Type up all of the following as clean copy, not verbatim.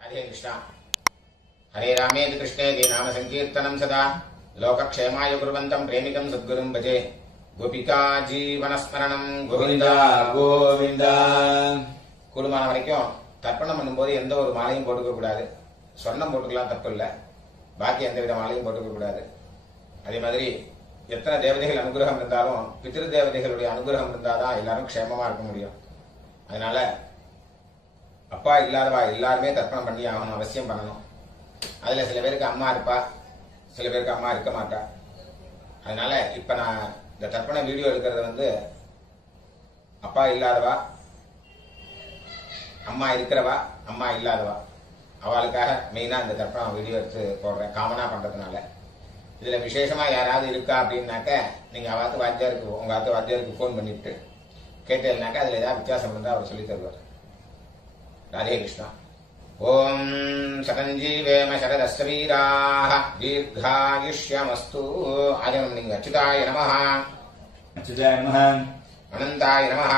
राधे कृष्णा। हरे रामेति कृष्णेति नाम संकीर्तनं सदा लोकक्षेमाय कुर्वन्तं प्रेमिकं सद्गुरुं भजे। गोपिका जीवनस्मरणं गोविंदा गोविंदा। கூடுமான வரைக்கும் தர்ப்பணம் பண்ணும்போது எந்த ஒரு மாலையும் போட்டுக்க கூடாது. சொர்ணம் போட்டுக்கலாம், தப்பு இல்லை. பாக்கி எந்த வித மாலையும் போட்டுக்க கூடாது. அதே மாதிரி எத்தனை தேவதைகள் அனுகிரகம் இருந்தாலும் பித்ரு தேவதைகளுடைய அனுகிரகம் இருந்தாதான் எல்லாரும் க்ஷேமமா இருக்க முடியும். அதனால அப்பா இல்லாதவா எல்லாருமே தர்ப்பணம் பண்ணி ஆகணும், அவசியம் பண்ணணும். அதுல சில பேருக்கு அம்மா இருப்பா, சில பேருக்கு அம்மா இருக்க மாட்டா. அதனால இப்ப நான் இந்த தர்ப்பண வீடியோ எடுக்கிறது அப்பா இல்லாதவா, அம்மா இருக்கிறவா, அம்மா இல்லாதவா அவளுக்காக மெயினா இந்த தர்ப்பணம் வீடியோ எடுத்து போடுறேன், காமனா பண்றதுனால. இதுல விசேஷமா யாராவது இருக்கா அப்படின்னாக்க நீங்க அவாத்து வாத்தியாருக்கு, உங்க ஆத்து வாத்தியாருக்கு போன் பண்ணிட்டு கேட்டேன்னாக்க அதுல ஏதாவது வித்தியாசம் இருந்தா அவர் சொல்லி தருவார். राधे कृष्ण। ओम सतंजीवेम शरदस्वीराः दीर्घायुष्यमस्तु। आजन्मलिंग अच्युताय नमः, अच्युताय नमः, अनंताय नमः,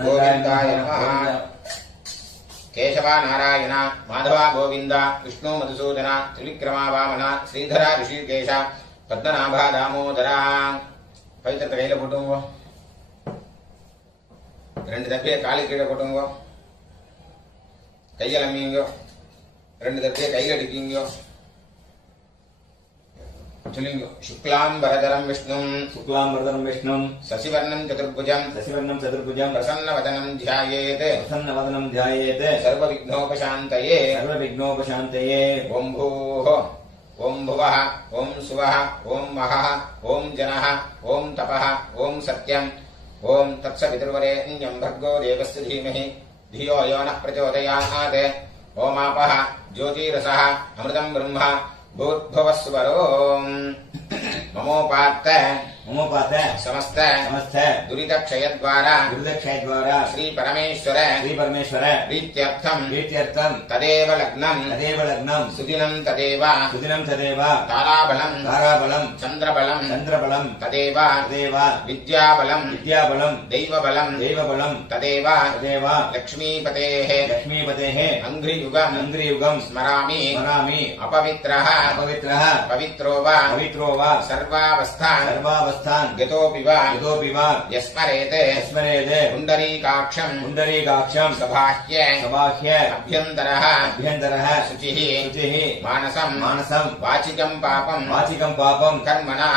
गोविंदाय नमः। केशवा नारायण माधवा गोविंद विष्णु मधुसूदन त्रिविक्रमा वामन श्रीधरा ऋषिकेश पद्मनाभा दामोदरा। पवित्र கையில போட்டுங்க, ரெண்டு தப்பிய காலு கீழே போட்டுங்க, கையில் அம்மிங்கோ, ரெண்டு தப்பிய கையில் அடிக்கிங்கோ. சொல்லுங்க. शुक्लांबरधरं विष्णुं शुक्लांबरधरं विष्णुं शशिवर्णं चतुर्भुजं प्रसन्नवदनं ध्यायेत् सर्वविघ्नोपशान्तये ओं भूः ओं भुवः ओं सुवः ओं महः ओं जनः ओं तपः ओं सत्यं ओं तत्सवितुर्वरेण्यं भर्गो देवस्य धीमहि धियो यो नः प्रचोदयात्। ओमापः ज्योतिरसः अमृतं ब्रह्म भूर्भुवस्वरो। ममोपात्त समस्त दुरित क्षय द्वारा श्री परमेश्वर प्रीत्यर्थम तदेव लग्नं सुदिनं तदेव ताराबलं चंद्रबलं तदेव विद्याबलं दैवबलं तदेव लक्ष्मीपतेः अंघ्रियुगं स्मरामि अपवित्रः पवित्रो वा सर्वावस्थान् गतोऽपि वा यस्मरेते पुण्डरीकाक्षं सबाह्य अभ्यन्तरः शुचिः मानसं वाचिकं पापं कर्मणा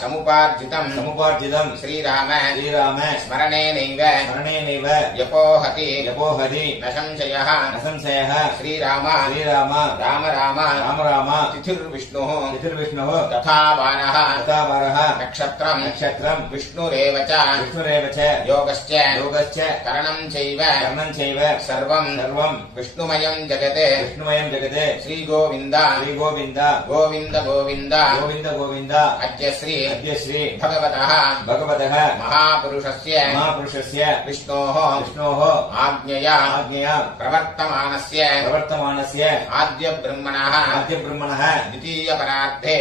समुपार्जितं श्रीराम स्मरणेनैव यपोहति न संशयः। श्रीराम राम तिथिर्विष्णुः तथा वारः नक्षत्रं विष्णुरेव च योगश्च करणं चैव सर्वं विष्णुमयं जगते श्रीगोविन्द गोविन्द अद्य श्री भगवतः महापुरुषस्य विष्णोः आज्ञया प्रवर्तमानस्य आद्य ब्रह्मणः द्वितीय परार्थे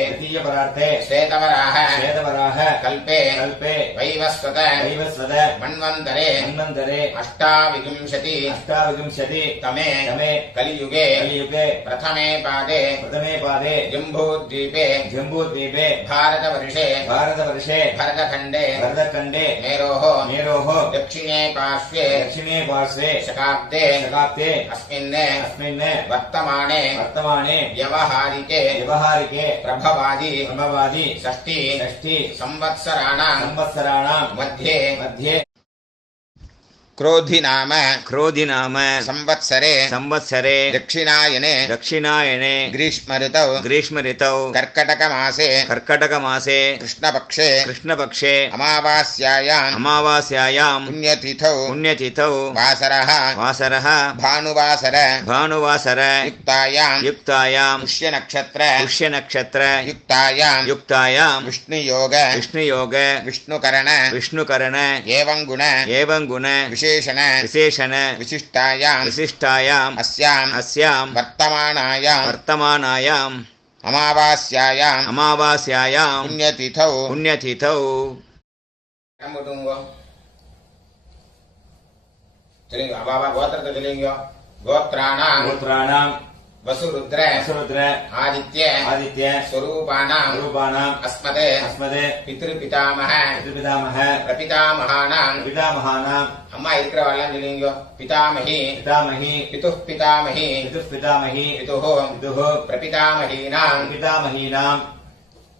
श्वेतवराह कल्पे वैवस्वत मन्वन्तरे अष्टाविंशति तमे कलियुगे प्रथमे पादे जम्बूद्वीपे भारतवर्षे भरतखण्डे मेरोः दक्षिणे पार्श्वे शकाब्दे अस्मिन् वर्तमाने व्यवहारिके प्रभवादि षष्ठी संवत्सराणां मध्ये क्रोधि नाम संवत्सरे दक्षिणायने ग्रीष्म ऋतौ कर्कटक मासे कृष्णपक्षे अमावास्यायां पुण्यतिथौ वासरः भानुवासर युक्तायां पुष्यनक्षत्र युक्तायां विष्णुयोग विष्णुकरण एवं गुण विशेषण विशिष्टायाम् अस्यां वर्तमानायाम् अमावास्यायां पुण्यतिथौ गोत्राणाम् गोत्राणाम् वसुरुद्र वसुरुद्र आदित्य स्वरूपाणाम् अस्मदे पितृपितामह प्रपितामहानाम् अम्मा इरुक्कறவெல்லாம் சொல்லுங்க पितामही पितुः पितामही पितुः प्रपितामहीनाम्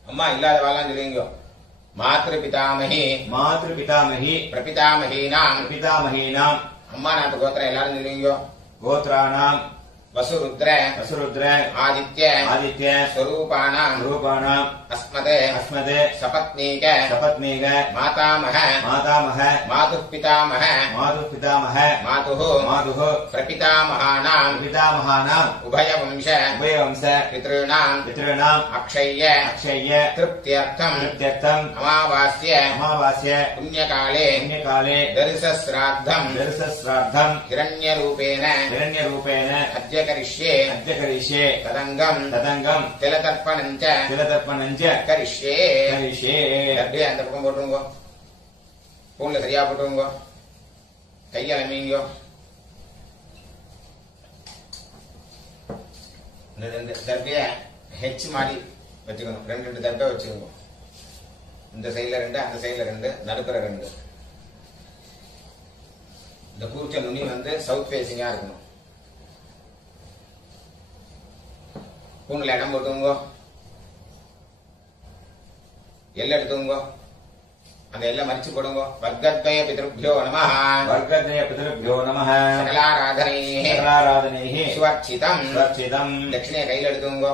अम्मा இல்லாதவெல்லாம் சொல்லுங்க मातृपितामही प्रपितामहीनाम् अम्मा नाட்டு கோத்திரம் எல்லாரும் சொல்லுங்க गोत्राणाम् वसुरुद्र आदित्य स्वरूपाणाम् अस्मदे सपत्नीक मातामह मातुः पितामह मातुः प्रपितामहानाम् उभयवंश पितॄणाम् अक्षय्य तृप्त्यर्थम् अमावास्य पुण्यकाले दर्शश्राद्धम् हिरण्यरूपेण अद्य करिष्ये तदंगम् तिलतर्पणञ्च करिष्ये அப்படியே அந்த பக்கம் போட்டுருங்க பூன்ல சரியா போட்டுருங்க கையால மீங்க இந்த ரெண்டு தர்பைய ஹெச் மாதிரி வச்சுக்கணும் ரெண்டு தர்பை வச்சுக்கோங்க இந்த சைடுல ரெண்டு அந்த சைடுல ரெண்டு நடுப்புற ரெண்டு இந்த கூர்ச்ச நுனி சவுத் ஃபேசிங்கா இருக்கணும் பூன்ல இடம் போட்டுங்க எல்லை எடுத்துங்க அந்த எல்லை மறிச்சு போடுங்க வர்க்கத்வய பிதృభ్யோ நமः சகலாராதனைः சுவர்ச்சிதம் தட்சிணை கையில் எடுத்துங்க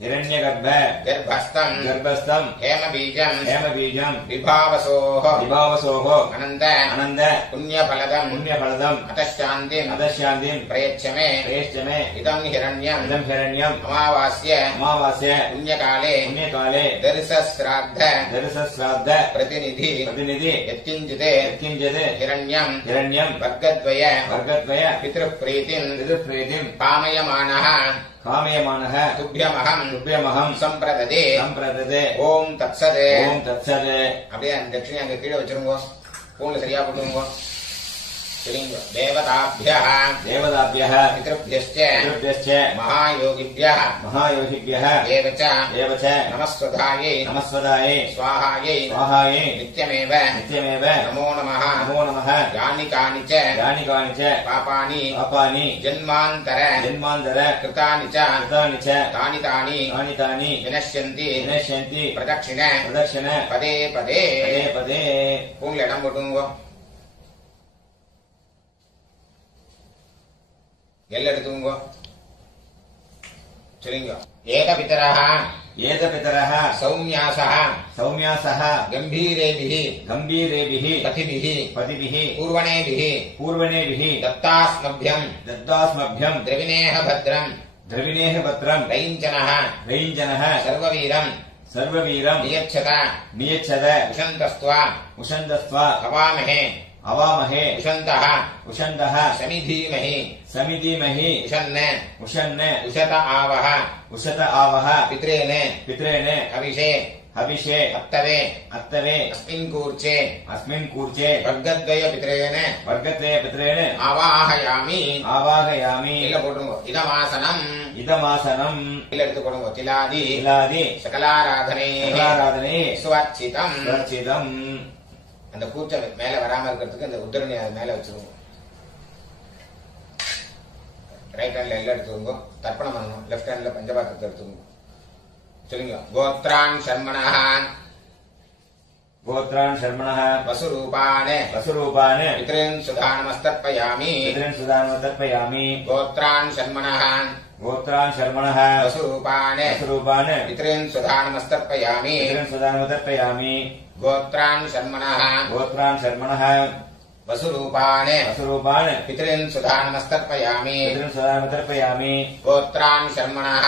हिरण्यगर्भ गर्भस्थं हेमबीजं विभावसोः अनन्त पुण्यफलदम् अतश्शान्तिं प्रयच्छ मे इदं हिरण्यम् अमावास्य पुण्यकाले दर्शश्राद्ध प्रतिनिधि यत्किञ्चित् हिरण्यम् वर्गद्वय पितृप्रीतिं कामयमानः तुभ्यमहं संप्रददे ओम तत्सदे அப்படியே அந்த தட்சிணை அங்க கீழே வச்சிருங்க பூன்ல சரியா போட்டுங்க சரிங்க தேவதாभ्यः पितृभ्यश्च महायोगिभ्यः देवच नमस्वधायै स्वाहायै नित्यमेव नमो नमः यानि कानि च पापानि जन्मान्तर कृतानि च तानि विनश्यन्ति प्रदक्षिण पदे பூன்ல இடம் போட்டுங்க எல்லை எடுத்துங்க சொல்லுங்க ஏகபிதரः सौम्यासः गंभीरेभिः पतिभिः पूर्वणेभिः दत्तास्मभ्यं द्रविणेह भद्रं रैञ्जनः सर्ववीरं नियच्छत उषन्तस्त्वा अवामहे उषन्तः समिधीमहि उषन्न उषत आवह पित्रेण हविषे अत्तवे अस्मिन् कूर्चे वर्गद्वय पित्रेण आवाहयामि இல்ல போடுங்க இதமாசனம் இல்ல எடுத்து போடுங்க திலாதி சகலாராதனை சுவர்ச்சிதம் அந்த கூச்ச மேல வராம இருக்கிறதுக்கு அந்த உத்தரணி மேல வச்சிருவோம் ரைட் ஹேண்ட்ல எல்லாம் எடுத்துக்கோங்க தர்ப்பணம் பண்ணணும் லெஃப்ட் ஹேண்ட்ல பஞ்சபாத்திரத்தை எடுத்துக்கோங்க சொல்லுங்க கோத்ரான் சர்மணः வசுரூபான் பித்ரன் சுதானமஸ்தர்ப்பயாமி கோத்ரான் சர்மணः वसुरूपान् पितॄन् सुधानमस्तर्पयामि गोत्रान् शर्मणः वसुरूपान् पितॄन् सुधानमस्तर्पयामि गोत्रान् शर्मणः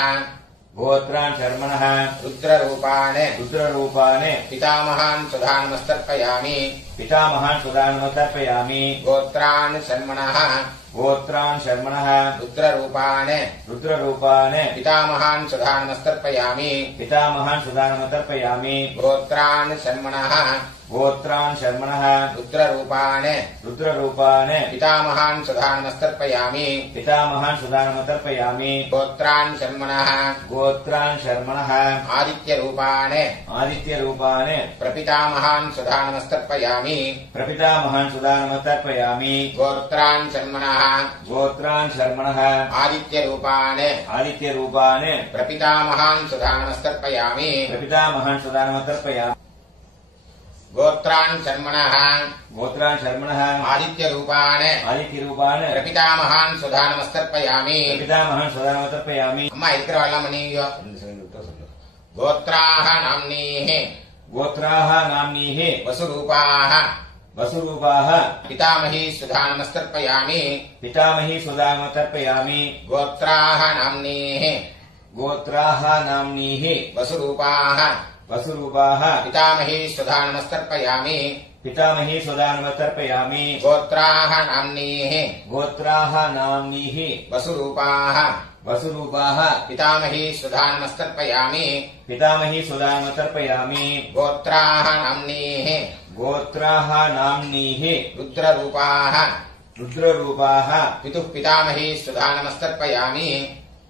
रुद्ररूपान् पितामहान् सुधानमस्तर्पयामि गोत्रान् शर्मणः रुद्ररूपान् पितामहान् सुधानमस्तर्पयामि गोत्रान् शर्मणः गोत्रान् शर्मणः रुद्ररूपान् रुद्ररूपान् पितामहान् सुधानमस्तर्पयामि पितामहान् सुदानमतर्पयामि गोत्रान् शर्मणः गोत्रान् शर्मणः आदित्यरूपान् आदित्यरूपान् प्रपितामहान् सुधानमस्तर्पयामि प्रपितामहान् सुदानमतर्पयामि गोत्रान् शर्मणः गोत्रान् शर्मणः आदित्यरूपान् आदित्यरूपान् प्रपितामहान् सुधानमस्तर्पयामि प्रपितामहान् सुदानमतर्पयामि गोत्रान् शर्मणः गोत्रान् शर्मणः आदित्यरूपान् आदित्यरूपान् प्रपितामहान् सुधानमस्तर्पयामि प्रपितामहान् सुदानमतर्पयामि அம்மா இருக்கிறவெல்லாம் நீங்க गोत्राः नाम्नीः गोत्राः नाम्नीः वसुरूपाः वसुरूपाः पितामही सुधानमस्तर्पयामि पितामही सुदानमतर्पयामि गोत्राः नाम्नीः गोत्राः नाम्नीः वसुरूपाः वसुरूपाः पितामही सुधानमस्तर्पयामि पितामही सुदानमतर्पयामि गोत्राः नाम्नीः गोत्राः नाम्नीः वसुरूपाः वसुरूपाः पितामही सुधानमस्तर्पयामि पितामही सुदानमतर्पयामि गोत्राः नाम्नीः गोत्राः नाम्नीः रुद्ररूपाः रुद्ररूपाः पितुः पितामही सुधानमस्तर्पयामि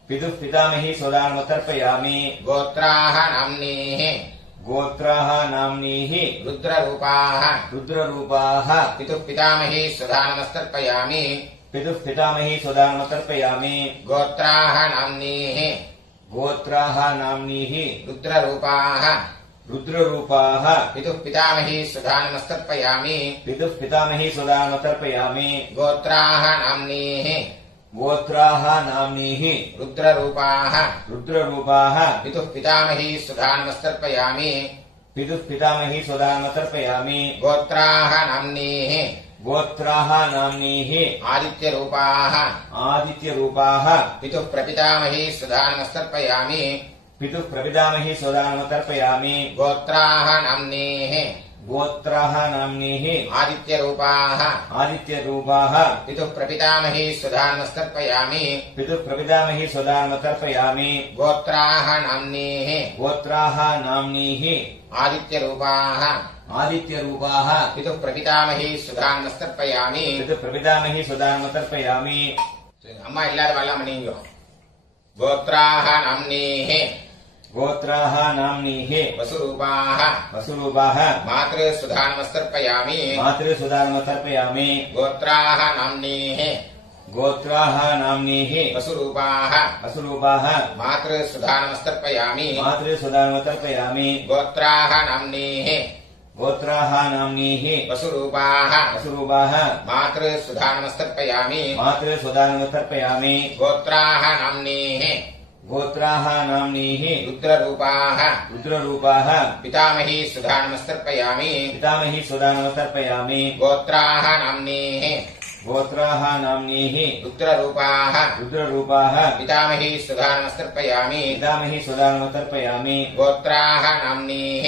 पितुः पितामही सुदानमतर्पयामि गोत्राः नाम्नीः गोत्राः नाम्नीः रुद्ररूपाः रुद्ररूपाः पितुः पितामही सुधानमस्तर्पयामि पितुः पितामही सुदानमतर्पयामि गोत्राः नाम्नीः गोत्राः नाम्नीः रुद्ररूपाः रुद्ररूपाः पितुः पितामही सुधानमस्तर्पयामि पितुः पितामही सुदानमतर्पयामि गोत्राः नाम्नीः गोत्राः नाम्नीः रुद्ररूपाः रुद्ररूपाः पितुः पितामही सुधानमस्तर्पयामि पितुः पितामही सुदानमतर्पयामि गोत्राः नाम्नीः गोत्राः नाम्नीः आदित्यरूपाः आदित्यरूपाः पितुः प्रपितामही सुधानमस्तर्पयामि पितुः प्रपितामही सुदानमतर्पयामि गोत्राः नाम्नीः गोत्राः नाम्नीः आदित्यरूपाः आदित्यरूपाः पितुः प्रपितामही सुधानमस्तर्पयामि पितुः प्रपितामही सुदानमतर्पयामि गोत्राः नाम्नीः गोत्राः नाम्नीः आदित्यरूपाः आदित्यरूपाः पितुः प्रपितामही सुधानमस्तर्पयामि पितुः प्रपितामही सुदानमतर्पयामि அம்மா இல்லாதவெல்லாம் நீங்க गोत्राः नाम्नीः गोत्राः नाम्नीः वसुरूपाः वसुरूपाः मातृसुधानमस्तर्पयामि मातृसुदानमतर्पयामि गोत्राः नाम्नीः गोत्राः नाम्नीः वसुरूपाः वसुरूपाः मातृसुधानमस्तर्पयामि मातृसुदानमतर्पयामि गोत्राः नाम्नीः गोत्राः नाम्नीः वसुरूपाः वसुरूपाः मातृसुधानमस्तर्पयामि मातृसुदानमतर्पयामि गोत्राः नाम्नीः गोत्राः नाम्नीः रुद्ररूपाः रुद्ररूपाः पितामही सुधानमस्तर्पयामि पितामही सुदानमतर्पयामि गोत्राः नाम्नीः गोत्राः नाम्नीः रुद्ररूपाः रुद्ररूपाः पितामही सुधानमस्तर्पयामि पितामही सुदानमतर्पयामि गोत्राः नाम्नीः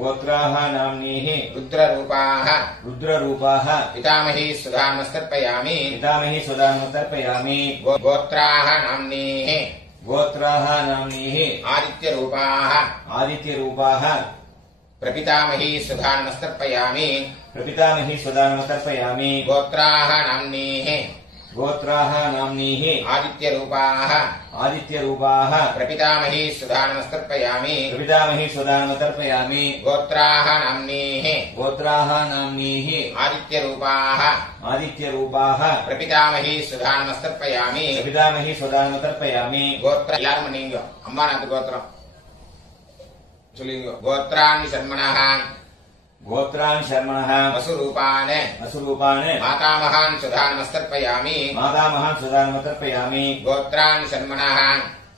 गोत्राः नाम्नीः रुद्ररूपाः रुद्ररूपाः पितामही सुधानमस्तर्पयामि पितामही सुदानमतर्पयामि गोत्राः नाम्नीः गोत्राः नाम्नीः आदित्यरूपाः आदित्यरूपाः प्रपितामही सुधानमस्तर्पयामि प्रपितामही सुदानमतर्पयामि गोत्राः नाम्नीः गोत्राः नाम्नीः आदित्यरूपाः आदित्यरूपाः प्रपितामही सुधानमस्तर्पयामि प्रपितामही सुदानमतर्पयामि गोत्राः नाम्नीः गोत्राः नाम्नीः आदित्यरूपाः आदित्यरूपाः प्रपितामही सुधानमस्तर्पयामि प्रपितामही सुदानमतर्पयामि गोत्र எல்லாரும் நீங்க அம்மா நாத்து கோத்திரம் சொல்லுங்க गोत्राणि शर्मणः गोत्रान् शर्मणः वसुरूपान् वसुरूपान् मातामहान् सुधानमस्तर्पयामि मातामहान् सुदानमतर्पयामि गोत्राणि शर्मणः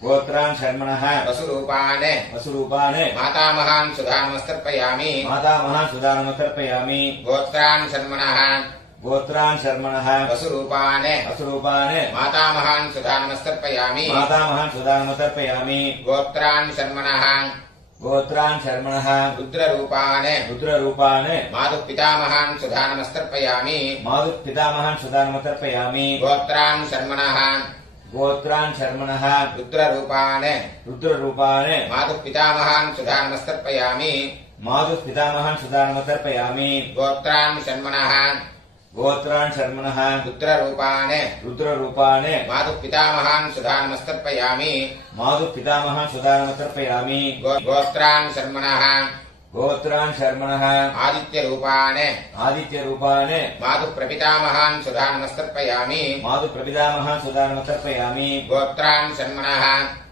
गोत्रान् शर्मणः वसुरूपान् वसुरूपान् मातामहान् सुधानमस्तर्पयामि मातामहान् सुदानमतर्पयामि गोत्राणि शर्मणः गोत्रान् शर्मणः वसुरूपान् वसुरूपान् मातामहान् सुधानमस्तर्पयामि मातामहान् सुदानमतर्पयामि गोत्राणि शर्मणः गोत्रान् शर्मणः रुद्ररूपान् रुद्ररूपान् मातुः पितामहान् सुधानमस्तर्पयामि मातुः पितामहान् सुदानमतर्पयामि गोत्रान् शर्मणः गोत्रान् शर्मणः रुद्ररूपान् रुद्ररूपान् मातुः पितामहान् सुधानमस्तर्पयामि मातुः पितामहान् सुदानम् तर्पयामि गोत्रान् षण्मणः गोत्रान् शर्मणः रुद्ररूपान् रुद्ररूपान् मातुः पितामहान् सुधानमस्तर्पयामि मातुः पितामहान् सुदानम् तर्पयामि गोत्रान् षण्मणः गोत्रान् शर्मणः आदित्यरूपान् आदित्यरूपान् मातुः प्रपितामहान् सुधानमस्तर्पयामि मातुः प्रपितामहान् सुदानम् तर्पयामि गोत्रान् षण्मणः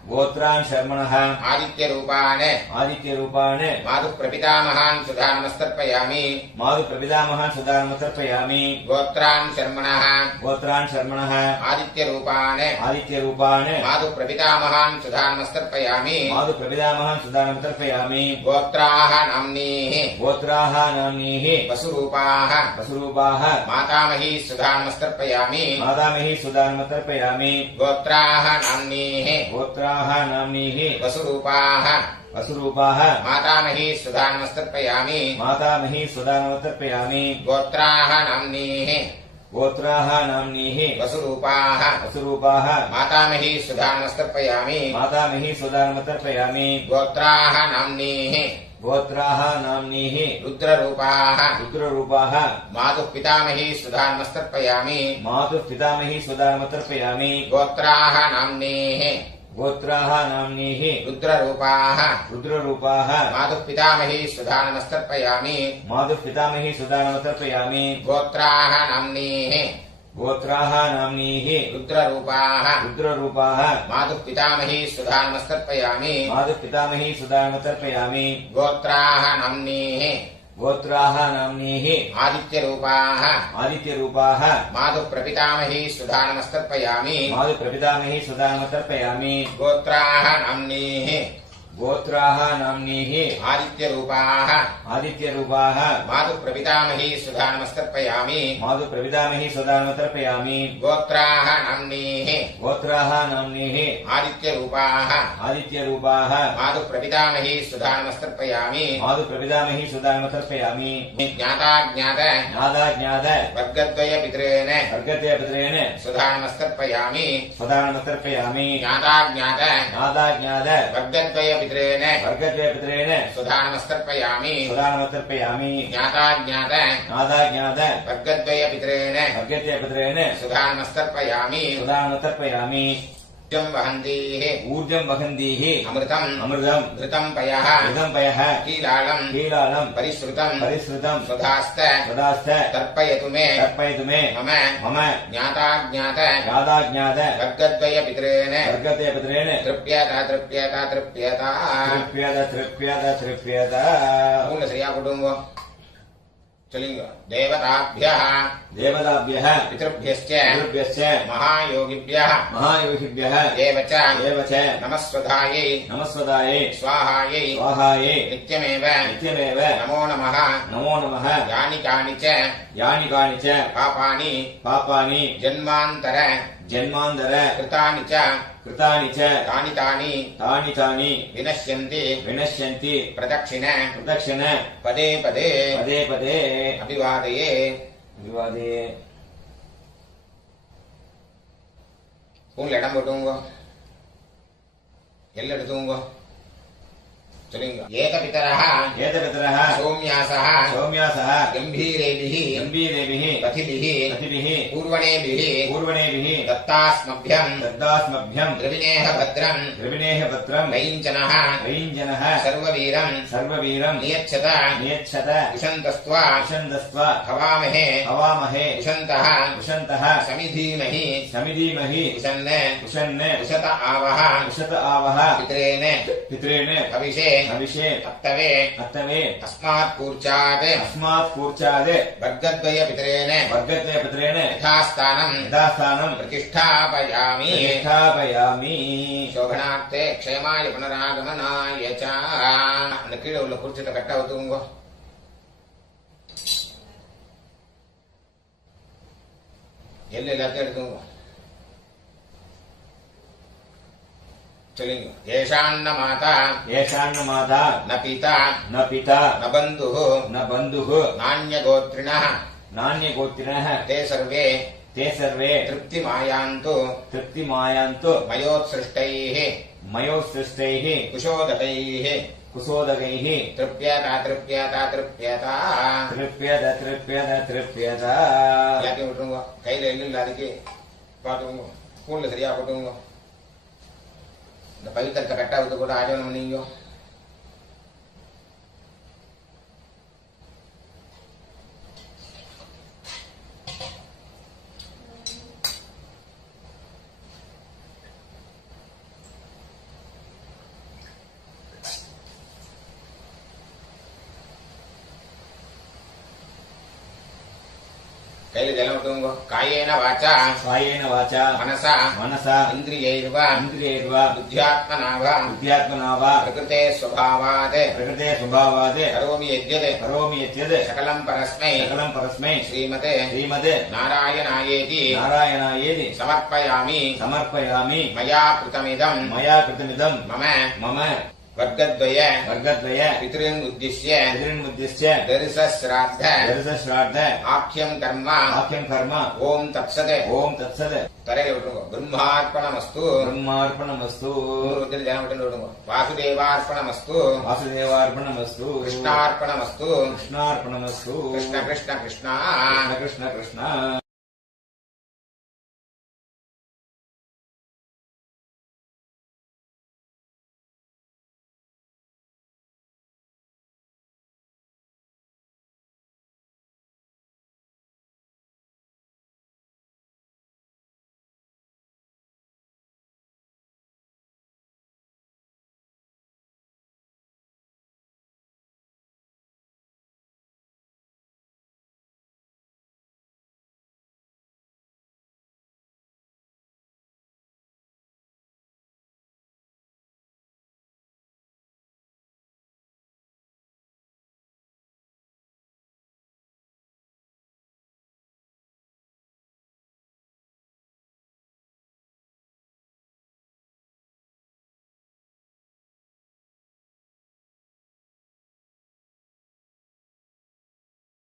गोत्रान् शर्मणः आदित्यरूपान् आदित्यरूपान् मातुः प्रपितामहान् सुधानमस्तर्पयामि मातुः प्रपितामहान् सुदानम् तर्पयामि गोत्रान् शर्मणः गोत्रान् शर्मणः आदित्यरूपान् आदित्यरूपान् मातुः प्रपितामहान् सुधानमस्तर्पयामि मातुः प्रपितामहान् सुदानम् तर्पयामि गोत्राः नाम्नीः गोत्राः नाम्नीः वसुरूपाः वसुरूपाः मातामही सुधानमस्तर्पयामि मातामही सुदानम् तर्पयामि गोत्राः नाम्नीः गोत्राः नाम्नीः वसुरूपाः वसुरूपाः मातामही सुधानमस्तर्पयामि मातामही सुदानम् तर्पयामि गोत्राः नाम्नीः गोत्राः नाम्नीः वसुरूपाः वसुरूपाः मातामही सुधानमस्तर्पयामि मातामही सुदानम् तर्पयामि गोत्राः नाम्नीः गोत्राः नाम्नीः रुद्ररूपाः रुद्ररूपाः मातुः पितामही सुधानमस्तर्पयामि मातुः पितामही सुदानम् तर्पयामि गोत्राः नाम्नीः गोत्राः नाम्नीः रुद्ररूपाः रुद्ररूपाः मातुः पितामही सुधानमस्तर्पयामि मातुः पितामही सुदानम् तर्पयामि गोत्राः नाम्नीः गोत्राः नाम्नीः रुद्ररूपाः रुद्ररूपाः मातुः पितामही सुधानमस्तर्पयामि मातुः पितामही सुदानम् तर्पयामि गोत्राः नाम्नीः गोत्राः नाम्नीः आदित्यरूपाः आदित्यरूपाः मातुः प्रपितामही सुधानमस्तर्पयामि मातुः प्रपितामही सुदानम् तर्पयामि गोत्राः नाम्नीः गोत्राः नाम्नीः आदित्यरूपाः आदित्यरूपाः मातुः प्रपितामही सुधानमस्तर्पयामि मातुः प्रपितामही सुदानम् तर्पयामि गोत्राः नाम्नीः गोत्राः नाम्नीः आदित्यरूपाः आदित्यरूपाः मातुः प्रपितामही सुधानमस्तर्पयामि मातुः प्रपितामही सुदानम् तर्पयामि ज्ञाताज्ञात ज्ञाताज्ञात वर्गद्वयपितॄन् वर्गद्वयपितॄन् सुधानमस्तर्पयामि सुदानम् तर्पयामि ज्ञाताज्ञात ज्ञाताज्ञात वर्गद्वयपितॄन् वर्गद्वयपितॄन् सुधानमस्तर्पयामि सुदानम् तर्पयामि ज्ञाताज्ञात ज्ञाताज्ञात वर्गद्वयपितॄन् वर्गद्वयपितॄन् सुधानमस्तर्पयामि सुदानम् तर्पयामि ऊर्जं वहन्तीः ऊर्जम् वहन्तीः अमृतम् अमृतम् घृतं पयः घृतं पयः कीलालम् कीलालम् परिश्रुतम् परिश्रुतम् सुधास्त सदास्थ तर्पयतु मे तर्पयतु मे मम मम ज्ञाताज्ञात ज्ञाताज्ञात वर्गद्वयपितॄन् वर्गद्वयपितॄन् तृप्यत तृप्यत तृप्यत तृप्यत तृप्यत तृप्यत पूर्ण சரியா போடுங்க चलिंग देवताभ्यः देवताभ्यः पितृभ्यश्च पितृभ्यश्च महायोगिभ्यः महायोगिभ्यः एव च नमस्वधायै नमस्वधायै स्वाहायै स्वाहायै नित्यमेव नमो नमः यानि कानि च पापानि जन्मान्तर कृतानि च तानि तानि विनश्यन्ति प्रदक्षिण पदे पदे अभिवादये பூண்ல இடம் போட்டுங்க எல்ல எடுத்துங்க சொல்லுங்க ஏகபிதரः சௌம்யாசः கம்பீரேபிः பதிபிः பூர்வணேபிः दत्तास्मभ्यं द्रविणेह भद्रं वैञ्जनः सर्ववीरं नियच्छत उशन्तस्त्वा हवामहे उशन्तः समिधीमहि उशन् उशत आवह पितॄन् हविषे अत्तवे अस्मात् कूर्चात् वर्गद्वयपितॄन् यथास्थानं प्रतिष्ठापयामि शोभनार्थे क्षेमाय पुनरागमनाय च அந்த கீழே உள்ள குறிச்சத்தை கட்ட ஊத்துங்க எல்லாத்தையும் எடுத்துங்க चलेंगे येषान्न माता न पिता न बन्धुः नान्यगोत्रिणः ते सर्वे तृप्तिमायान्तु मयोत्सृष्टैः कुशोदकैः कुसोदकैः तृप्यता तृप्यता तृप्यता तृप्यत எல்லாத்தையும் விட்டுருங்க. கையில எள்ளு இல்ல, அதுக்கு பாத்துக்கோங்க. ஸ்பூன்ல சரியா போட்டுங்க. இந்த பவித்திரத்தை கரெக்டா விட்டு கூட ஆஜனம் பண்ணீங்க. கையில ஜலம் விட்டுங்க. காயேன வாச்சா कायेन वाचा மனசா मनसा இந்திரியைர்வ इन्द्रियैर्वा புத்தியாத்மனாவ बुद्ध्यात्मना वा பிரகிருதே ஸ்வபாவாத் प्रकृते स्वभावात् கரோமி யத்யத் करोमि यद्यत् சகலம் பரஸ்மை सकलं परस्मै ஸ்ரீமதே श्रीमते நாராயணாயேதி नारायणायेति சமர்ப்பயாமி समर्पयामि மயா கிருதமிதம் मया कृतमिदं மம मम வர்க்கத்வய वर्गद्वय பித்ருன் உத்திஷ்ய पितॄन्मुद्दिश्य தரிசஸ்ராத்த दर्शश्राद्ध ஆக்யம் கர்ம आख्यं कर्म ஓம் தத்சத் ओम तत्सत् தரையில விட்டுருங்க. பிரம்மார்ப்பணமஸ்து. ब्रह्मार्पणमस्तु ஜலம் விட்டு விடுங்க. வாசுதேவார்ப்பணமஸ்து. वासुदेवार्पणमस्तु கிருஷ்ணார்ப்பணமஸ்து. कृष्णार्पणमस्तु கிருஷ்ண கிருஷ்ண கிருஷ்ணா कृष्ण कृष्ण कृष्ण